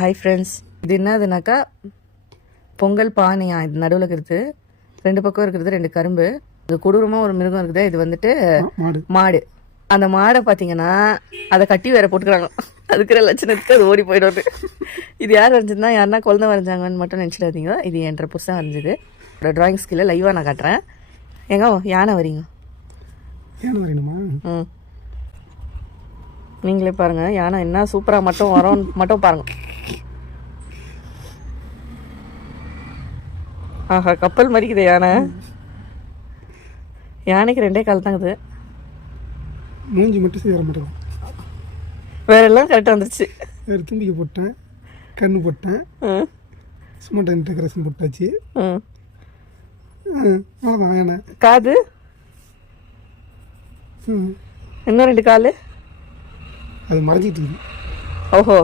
Hi friends, இது என்னதுனாக்கா பொங்கல் பானையா. இது நடுவில் இருக்கிறது, ரெண்டு பக்கம் இருக்கிறது ரெண்டு கரும்பு. இது கொடூரமாக ஒரு மிருகம் இருக்குது. இது வந்துட்டு மாடு. அந்த மாடை பார்த்தீங்கன்னா அதை கட்டி வேற போட்டுக்கிறாங்க. அதுக்கிற லட்சணத்துக்கு அது ஓடி போயிடுறது. இது யார் வரைஞ்சதுன்னா யாருன்னா குழந்தை வரைஞ்சாங்கன்னு மட்டும் நினச்சிடாதீங்க. இது என்ற புதுசாக வரைஞ்சது. ட்ராயிங் ஸ்கில்ல லைவாக நான் காட்டுறேன். எங்க யானை வரீங்க? யானை வரையணுமா? நீங்களே பாருங்க. யானை என்ன சூப்பராக மட்டும் வரோம் மட்டும் பாருங்க. ஆஹா, கப்பல் மறிக்குது யானை. யானைக்கு ரெண்டே கால் தாங்குது. மூஞ்சி மட்டும் சேர மாட்டேன். வேற எல்லாம் கரெக்டாக வந்துருச்சு. வேறு தும்பிக்கை போட்டேன், கண்ணு போட்டேன், ஸ்மூட் டெக்கரேஷன் போட்டாச்சு. அவ்வளோதான். யானை காது இன்னும் ரெண்டு கால் அது மறைஞ்சிட்டு இருக்குது. ஓஹோ.